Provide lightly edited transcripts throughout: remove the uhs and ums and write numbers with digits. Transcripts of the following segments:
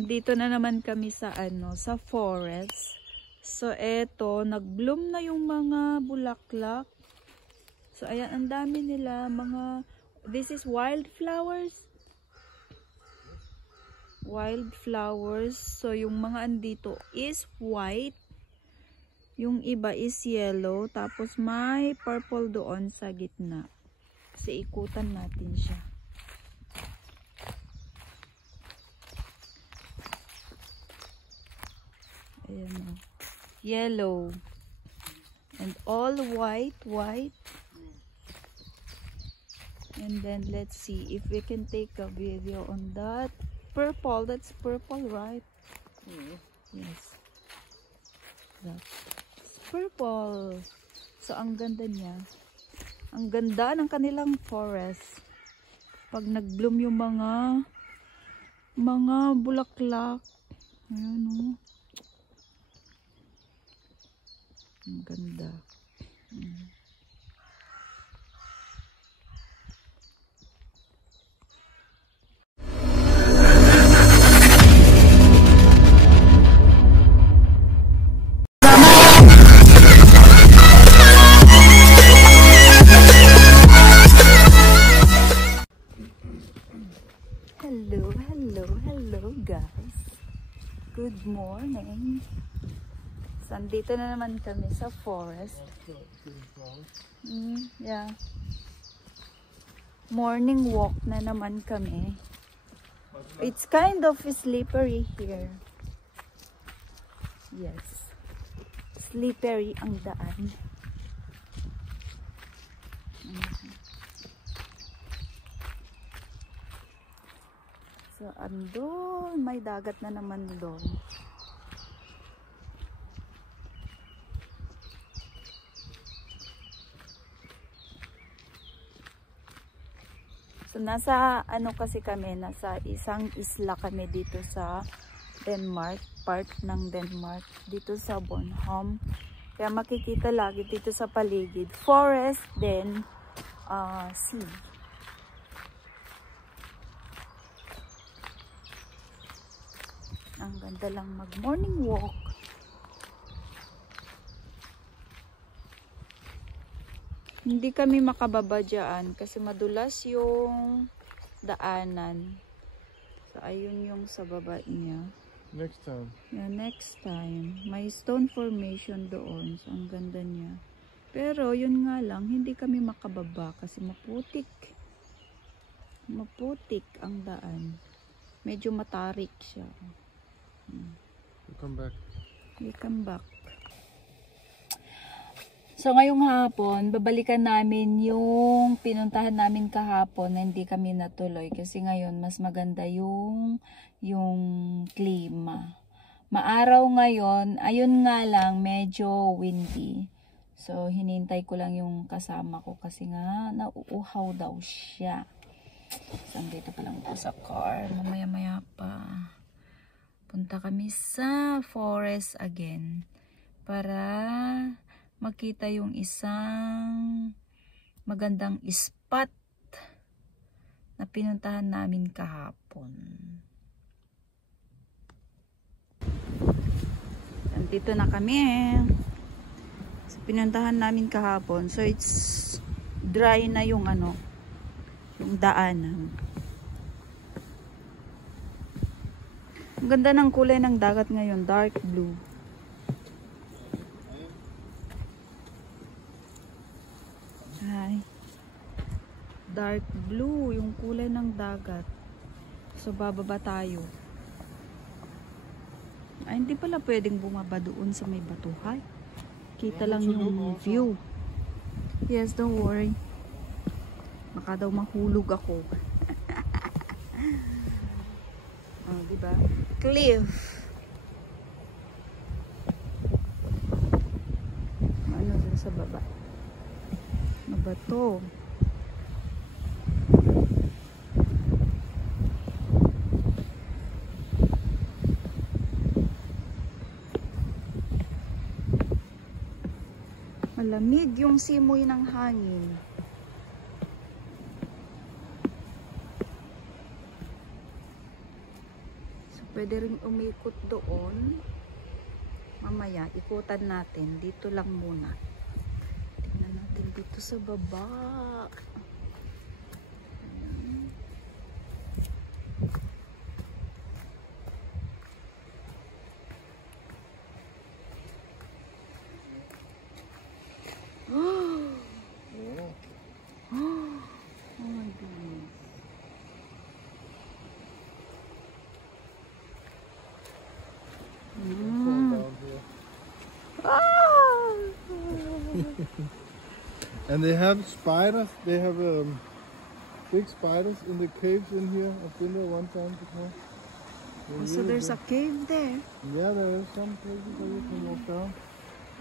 Dito na naman kami sa sa forest. So eto, nag-bloom na yung mga bulaklak. So ayan, ang dami nila mga, this is wildflowers. Wildflowers. So yung mga andito is white. Yung iba is yellow, tapos may purple doon sa gitna. Kasi ikutan natin siya. Ayan o. Yellow. And all white. And then let's see if we can take a video on that. Purple. That's purple, right? Yes. That's purple. So ang ganda niya. Ang ganda ng kanilang forest. Pag nag-bloom yung mga bulaklak. Ayan o. Ang ganda. Hello guys. Good morning. So, andito na naman kami sa forest. Yeah. Morning walk na naman kami. It's kind of slippery here. Yes. Slippery ang daan. So, andun, may dagat na naman doon. So, nasa kasi kami, nasa isang isla kami dito sa Denmark, part ng Denmark, dito sa Bornholm. Kaya makikita lagi dito sa paligid, forest, then sea. Ang ganda lang mag-morning walk. Hindi kami makababa dyan kasi madulas yung daanan. So, ayun yung sa baba niya. Next time. Yeah, next time. May stone formation doon. So, ang ganda niya. Pero, yun nga lang, hindi kami makababa kasi maputik. Maputik ang daan. Medyo matarik siya. We'll come back. We come back. So ngayong hapon, babalikan namin yung pinuntahan namin kahapon na hindi kami natuloy kasi ngayon mas maganda yung klima. Maaraw ngayon, ayun nga lang medyo windy. So hinintay ko lang yung kasama ko kasi nga nauuhaw daw siya. So dito pa lang po sa car, mamaya-maya pa. Punta kami sa forest again para makita yung isang magandang spot na pinuntahan namin kahapon. Nandito na kami. So, pinuntahan namin kahapon. So it's dry na yung yung daanan. Ang ganda ng kulay ng dagat ngayon, dark blue. Hi. Dark blue yung kulay ng dagat. So bababa tayo. Ay, hindi pala pwedeng bumaba doon sa may batuhay. Kita lang yung view. Yes, don't worry. Baka daw mahulog ako. Oh, diba? Cliff. Ano dun sa baba? Ano ba to? Malamig yung simoy ng hangin. Pwede rin umikot doon. Mamaya, ikutan natin. Dito lang muna. Tingnan natin dito sa baba. Ayan. Oh my goodness. Down here. Ah! And they have spiders. They have big spiders in the caves in here. I've been there one time before. They're So really there's a big. cave there. Yeah, there is some places where you can walk down.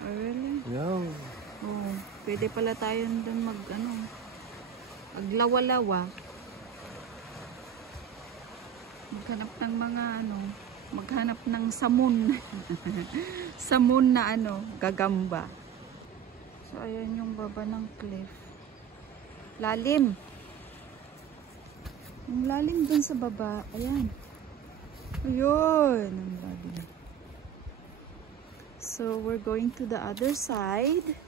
Oh, really? Yeah. Oh, pwede pala tayo doon maglawa-lawa. Maghanap ng mga maghanap ng samon. Samon na gagamba. So, ayan yung baba ng cliff. Lalim. Yung lalim dun sa baba. Ayan. Ayun. Ang lalim. So, we're going to the other side.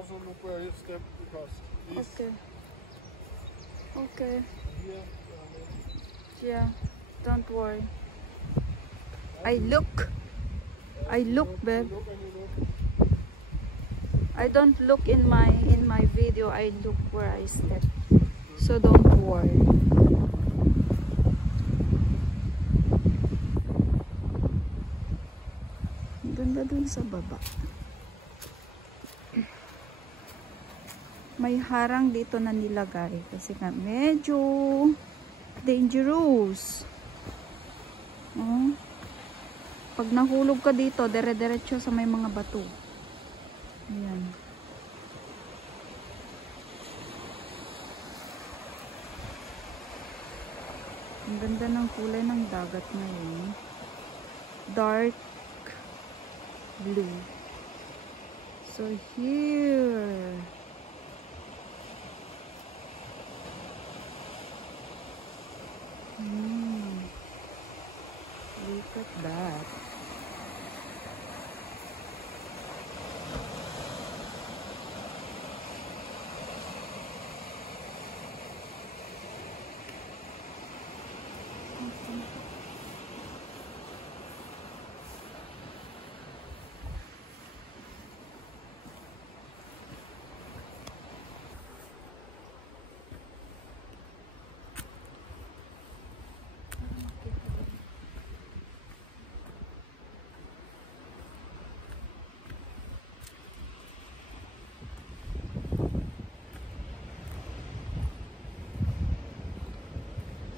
Also look where you step because these Okay. Okay. here. Yeah. Don't worry. I look, babe. Look and you look. I don't look in my video. I look where I step. So don't worry. Ang ganda dun sa baba. May harang dito na nilagay kasi nga medyo dangerous. Oh. Pag nahulog ka dito, dire-diretso sa may mga bato. Ayan. Ang ganda ng kulay ng dagat ngayon. Dark blue. So here. Look at that.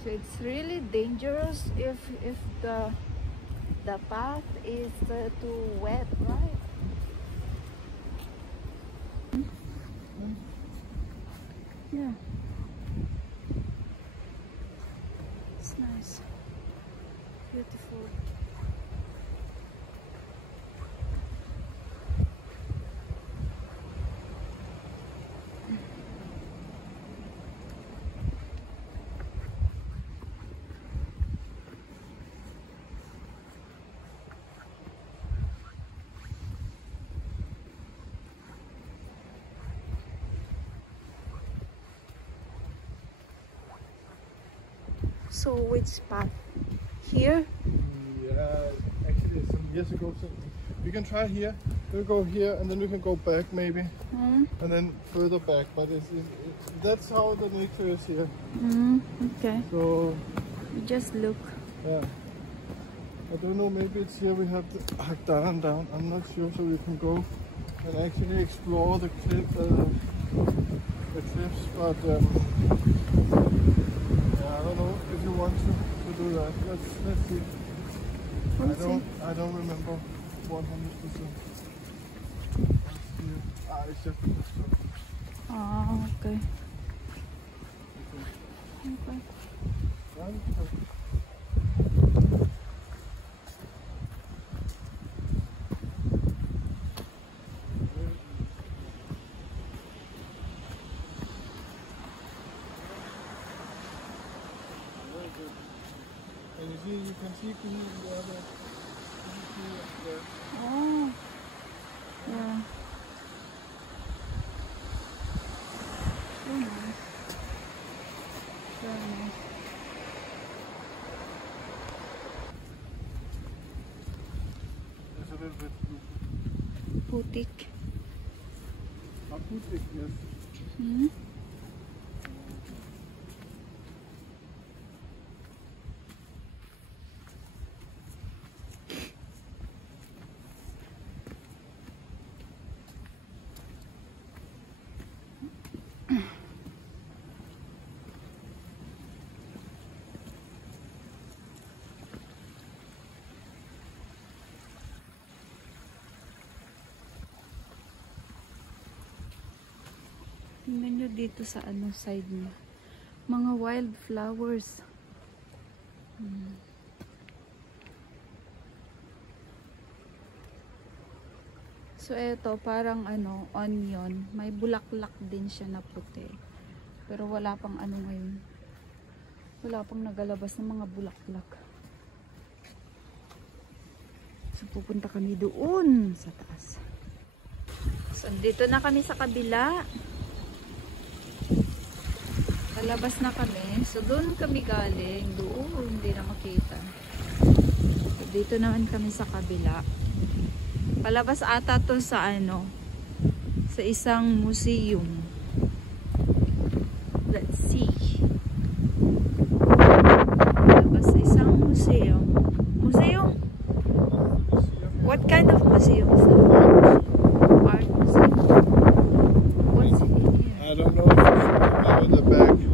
So it's really dangerous if the path is too wet, right? Yeah. It's nice. Beautiful. So which path? Here? Yeah, actually some years ago. So we can try here. We'll go here and then we can go back maybe. And then further back. But that's how the nature is here. Okay. So You just look. yeah. I don't know, maybe it's here we have to down. I'm not sure, so we can go and actually explore the cliffs, but yeah, I don't know if you want to do that. Let's see. I don't remember 100%. It's just a picture. Ah, okay. Okay. And you see, you can see green in the other. You see there. Oh. Yeah. So nice. Very nice. There's a little bit Putik. acoustic, yes. Hmm? Tingnan nyo dito sa side niya. Mga wildflowers. So eto parang onion. May bulaklak din siya na puti. Pero wala pang ngayon. Wala pang nagalabas ng mga bulaklak. So pupunta kami doon sa taas. So dito na kami sa kabila. Palabas na kami. So, doon kami galing. Doon, hindi na makita. So, dito naman kami sa kabila. Palabas ata to sa sa isang museum. Let's see. Palabas sa isang museum. Museum? What kind of museum is that? Art museum. What's in here? I don't know if you should go in the back.